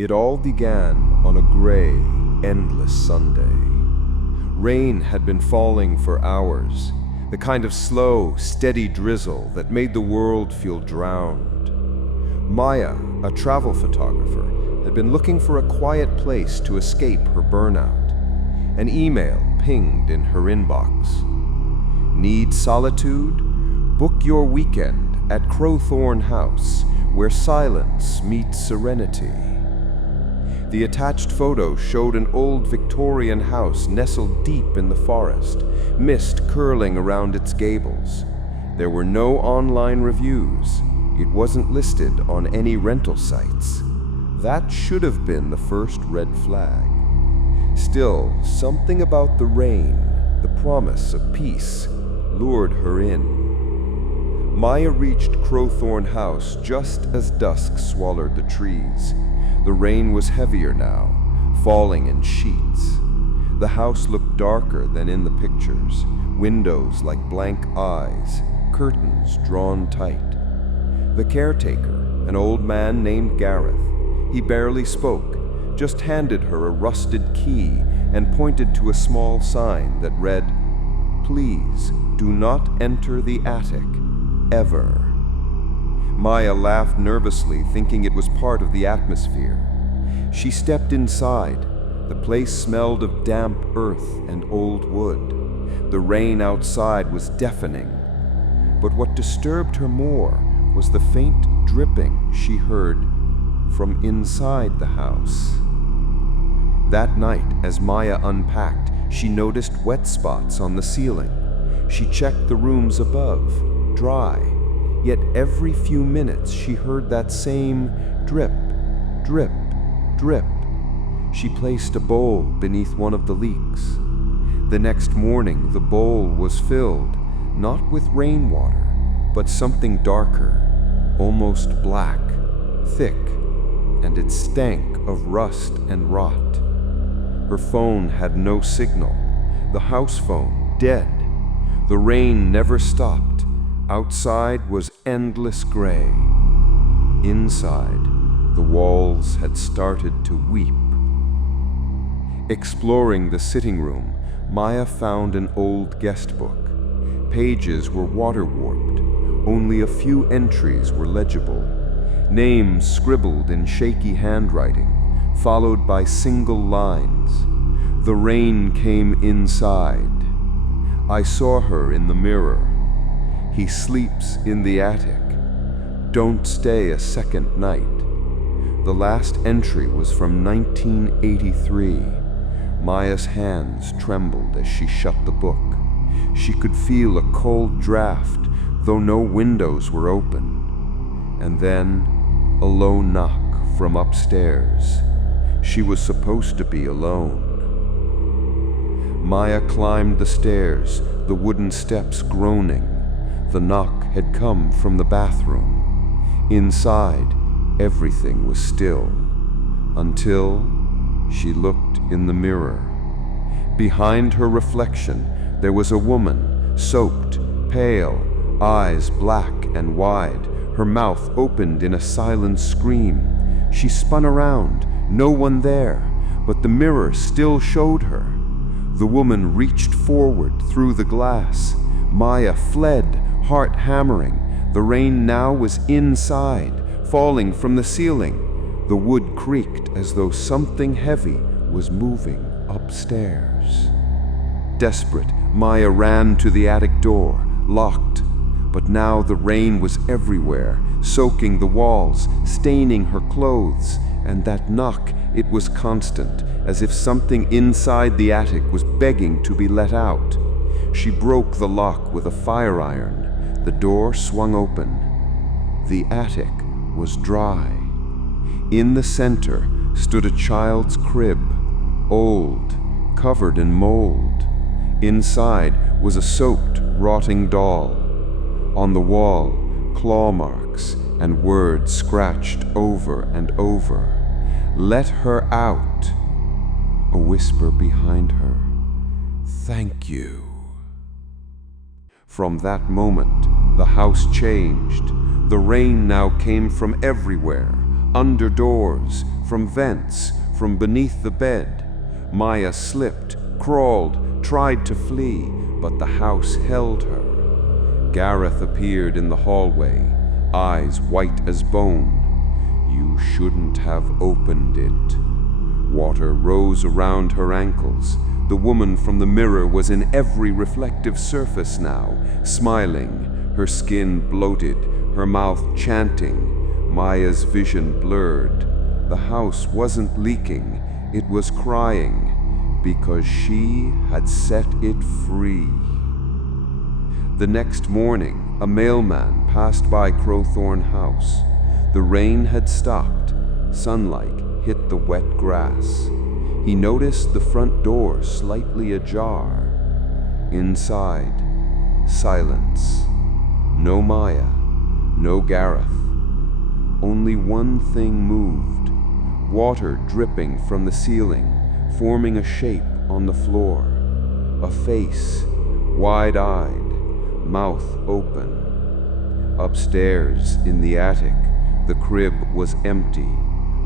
It all began on a gray, endless Sunday. Rain had been falling for hours, the kind of slow, steady drizzle that made the world feel drowned. Maya, a travel photographer, had been looking for a quiet place to escape her burnout. An email pinged in her inbox. Need solitude? Book your weekend at Crowthorne House, where silence meets serenity. The attached photo showed an old Victorian house nestled deep in the forest, mist curling around its gables. There were no online reviews. It wasn't listed on any rental sites. That should have been the first red flag. Still, something about the rain, the promise of peace, lured her in. Maya reached Crowthorne House just as dusk swallowed the trees. The rain was heavier now, falling in sheets. The house looked darker than in the pictures, windows like blank eyes, curtains drawn tight. The caretaker, an old man named Gareth, he barely spoke, just handed her a rusted key and pointed to a small sign that read, "Please do not enter the attic, ever." Maya laughed nervously, thinking it was part of the atmosphere. She stepped inside. The place smelled of damp earth and old wood. The rain outside was deafening. But what disturbed her more was the faint dripping she heard from inside the house. That night, as Maya unpacked, she noticed wet spots on the ceiling. She checked the rooms above, dry. Yet every few minutes she heard that same drip, drip, drip. She placed a bowl beneath one of the leaks. The next morning, the bowl was filled, not with rainwater, but something darker, almost black, thick, and it stank of rust and rot. Her phone had no signal, the house phone dead. The rain never stopped. Outside was endless gray. Inside, the walls had started to weep. Exploring the sitting room, Maya found an old guest book. Pages were water-warped. Only a few entries were legible. Names scribbled in shaky handwriting, followed by single lines. The rain came inside. I saw her in the mirror. He sleeps in the attic. Don't stay a second night. The last entry was from 1983. Maya's hands trembled as she shut the book. She could feel a cold draft, though no windows were open. And then, a low knock from upstairs. She was supposed to be alone. Maya climbed the stairs, the wooden steps groaning. The knock had come from the bathroom. Inside, everything was still, until she looked in the mirror. Behind her reflection, there was a woman, soaked, pale, eyes black and wide, her mouth opened in a silent scream. She spun around, no one there, but the mirror still showed her. The woman reached forward through the glass. Maya fled, heart hammering. The rain now was inside, falling from the ceiling. The wood creaked as though something heavy was moving upstairs. Desperate, Maya ran to the attic door, locked. But now the rain was everywhere, soaking the walls, staining her clothes. And that knock, it was constant, as if something inside the attic was begging to be let out. She broke the lock with a fire iron. The door swung open. The attic was dry. In the center stood a child's crib, old, covered in mold. Inside was a soaked, rotting doll. On the wall, claw marks and words scratched over and over. "Let her out." A whisper behind her. "Thank you." From that moment, the house changed. The rain now came from everywhere, under doors, from vents, from beneath the bed. Maya slipped, crawled, tried to flee, but the house held her. Gareth appeared in the hallway, eyes white as bone. "You shouldn't have opened it." Water rose around her ankles. The woman from the mirror was in every reflective surface now, smiling, her skin bloated, her mouth chanting. Maya's vision blurred. The house wasn't leaking, it was crying, because she had set it free. The next morning, a mailman passed by Crowthorne House. The rain had stopped. Sunlight hit the wet grass. He noticed the front door slightly ajar. Inside, silence. No Maya, no Gareth. Only one thing moved. Water dripping from the ceiling, forming a shape on the floor. A face, wide-eyed, mouth open. Upstairs, in the attic, the crib was empty.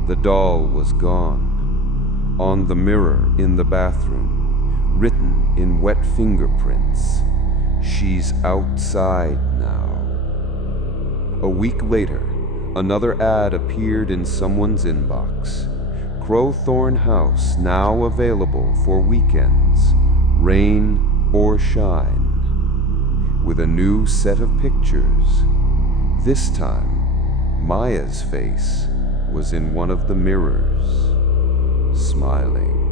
The doll was gone. On the mirror in the bathroom, written in wet fingerprints, "She's outside now." A week later, another ad appeared in someone's inbox. Crowthorne House now available for weekends, rain or shine. With a new set of pictures. This time, Maya's face was in one of the mirrors, smiling.